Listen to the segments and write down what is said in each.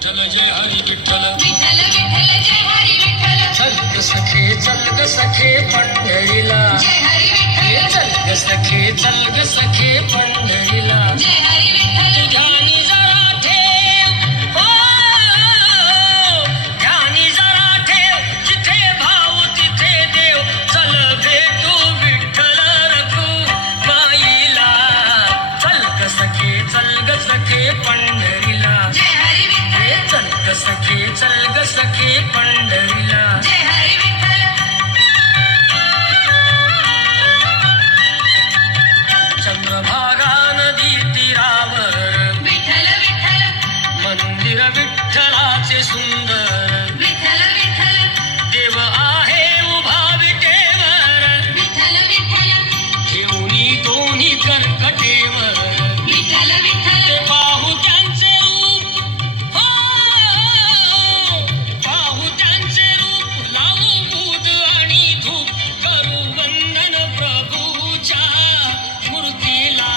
विठ्ठल जय हरी विठ्ठल विठ्ठल विठ्ठल जय हरी विठ्ठल चल ग सखे पंढरीला जय हरी विठ्ठल चल ग सखे पंढरीला जय हरी विठ्ठल ध्यानी जरा ठेव हो ध्यानी जरा ठेव जिथे भाव तिथे देव चल भेटू विठ्ठल रखू माईला चल ग सखे पंढरीला जय हरी विठ्ठल चल ग सखे पंढरीला जय हरी विठ्ठल चंद्रभागा नदी तीरावर विठ्ठल विठ्ठल मंदिर विठ्ठलाचे सुंदर विठ्ठल विठ्ठल देव आहे उभा विटेवर विठ्ठल विठ्ठल ठेवणी दोन्ही कर्कटेवर विठ्ठल विठ्ठल ते पाहू त्यांचे रूप हो पाहू त्यांचे रूप लावू दूध आणि धूप करू वंदन प्रभूच्या मूर्तीला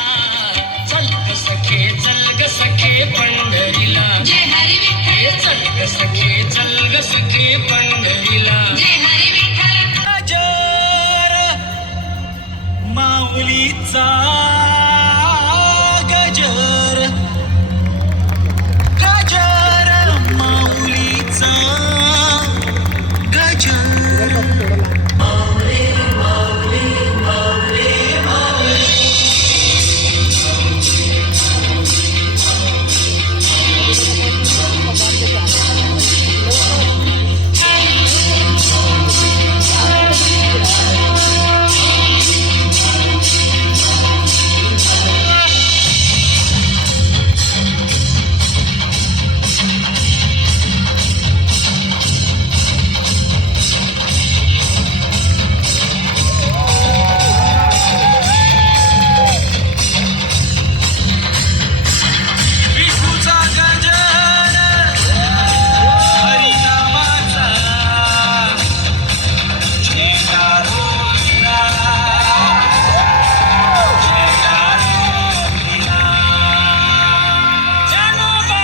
चल ग सखे पंढरीला जय हरी विठ्ठल चल ग सखे पंढरीला जय हरी विठ्ठल गजर माऊलीचा गजर गजर माऊलीचा गजर विष्णूचा गजर हरिनामाचा शेजारोला जानोबा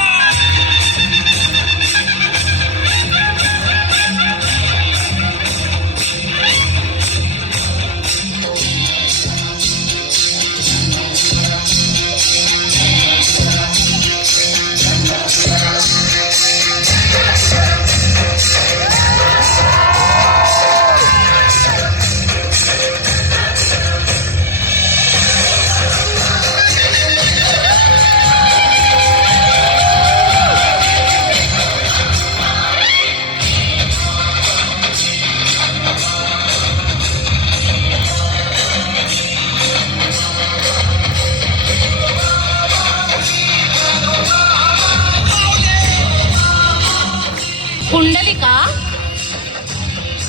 पुंडलिका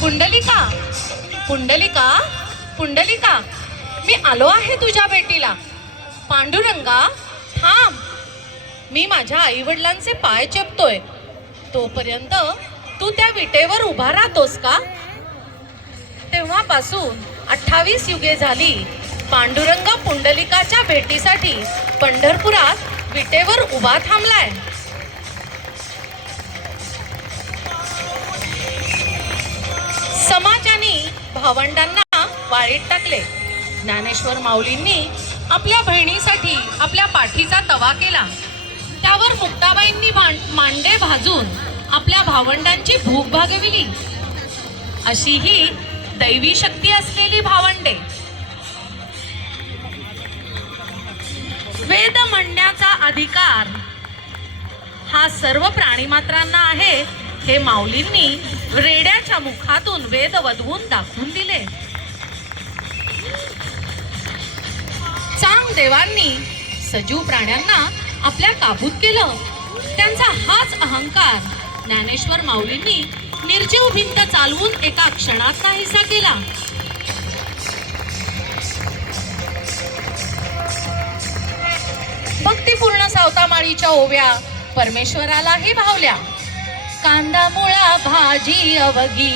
पुंडलिका पुंडलिका पुंडलिका मी आलो आहे तुझ्या भेटीला. पांडुरंगा थांब, मी माझ्या आई वडिलांचे पाय चेपतोय. तोपर्यंत तू त्या विटेवर उभा राहतोस का? तेव्हापासून 28 युगे झाली पांडुरंग पुंडलिकाच्या भेटीसाठी पंढरपुरात विटेवर उभा थांबलाय. समाजाने भावंडांना वाळीत टाकले. ज्ञानेश्वर माऊलींनी आपल्या बहिणीसाठी आपल्या पाठीचा तवा केला. त्यावर मुक्ताबाईंनी मांडे भाजून आपल्या भावंडांची भूक भागविली. अशी ही दैवी शक्ती असलेली भावंडे. वेद म्हणण्याचा अधिकार हा सर्व प्राणीमात्रांना आहे हे माऊलींनी रेड्याच्या मुखातून वेद वदवून दाखवून दिले. चांग देवांनी सजीव प्राण्यांना आपल्या काबूत केलं. त्यांचा हाच अहंकार ज्ञानेश्वर माऊलींनी निर्जीव भिंत चालवून एका क्षणात नाहीसा केला. भक्तिपूर्ण सावतामाळीच्या ओव्या परमेश्वरालाही भावल्या. कांदा मुळा भाजी अवघी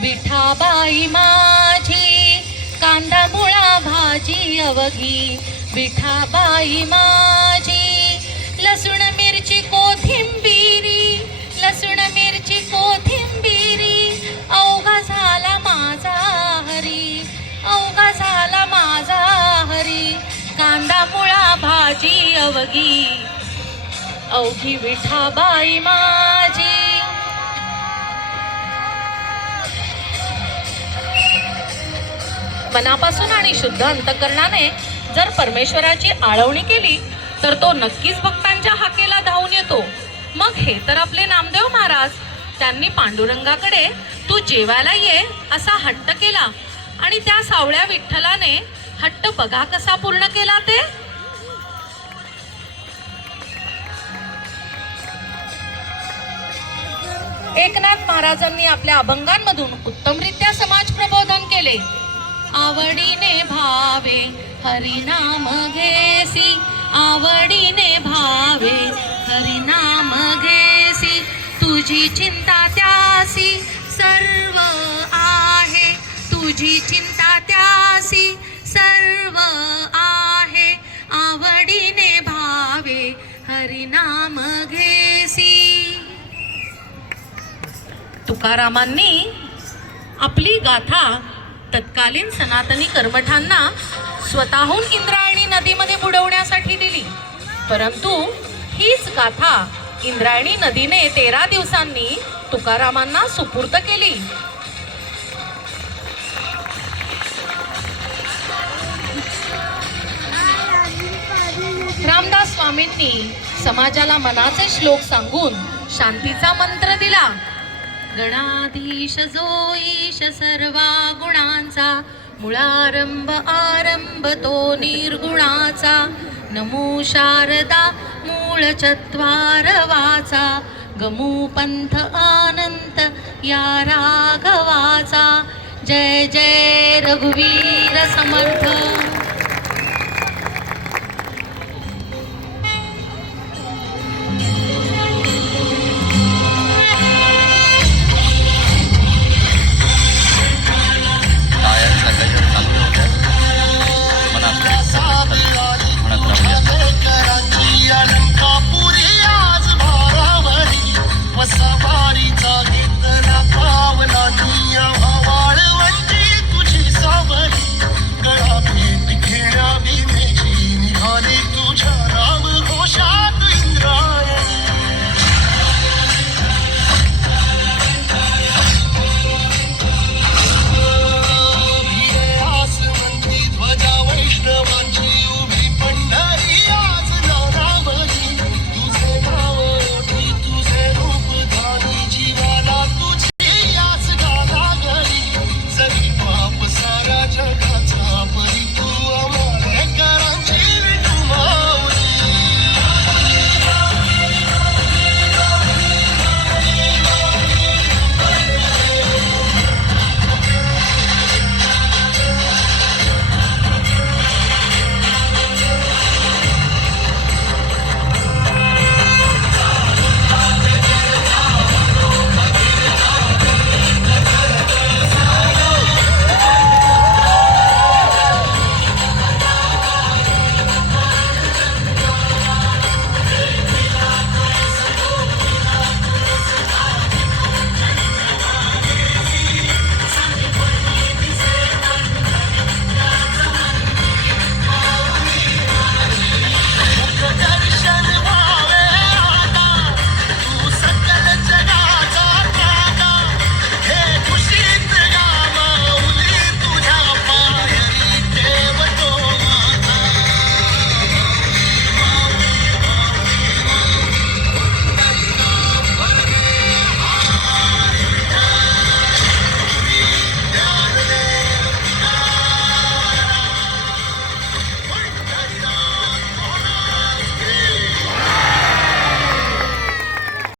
विठाबाई माझी, कांदा मुळा भाजी अवघी विठाबाई माझी, लसूण मिरची कोथिंबिरी कांदा मुळा भाजी अवघी अवघी विठाबाई माझी. मनापासून आणि शुद्ध अंतकरणाने जर परमेश्वराची आळवणी केली तर तो नक्कीच भक्तांच्या हाकेला धावून येतो. मग हे तर आपले नामदेव महाराज, त्यांनी पांडुरंगाकडे तू जेवायला ये असा हट्ट केला आणि त्या सावळ्या विठ्ठलाने हट्ट बघा कसा पूर्ण केला ते. एकनाथ महाराजांनी आपल्या अभंगांमधून उत्तमरित्या समाज प्रबोधन केले. आवडीने भावे हरिनाम घेसी, आवडीने भावे हरिनाम घेसी, तुझी चिंता त्यासी सर्व आहे, तुझी चिंता त्यासी सर्व आहे, आवडीने भावे हरिनाम घेसी. तुकारामांनी आपली गाथा तत्कालीन सनातनी कर्मठांना स्वतःहून इंद्रायणी नदीमध्ये बुडवण्यासाठी दिली, परंतु हीच गाथा इंद्रायणी नदीने 13 दिवसांनी तुकारामांना सुपूर्द केली. रामदास स्वामींनी समाजाला मनाचे श्लोक सांगून शांतीचा मंत्र दिला. गणाधीश जो ईश सर्वा गुणांचा, मुळारंभ आरंभ तो निर्गुणाचा, नमो शारदा मूळ चत्वारवाचा, गमू पंथ आनंत या राघवाचा. जय जय रघुवीर समर्थ.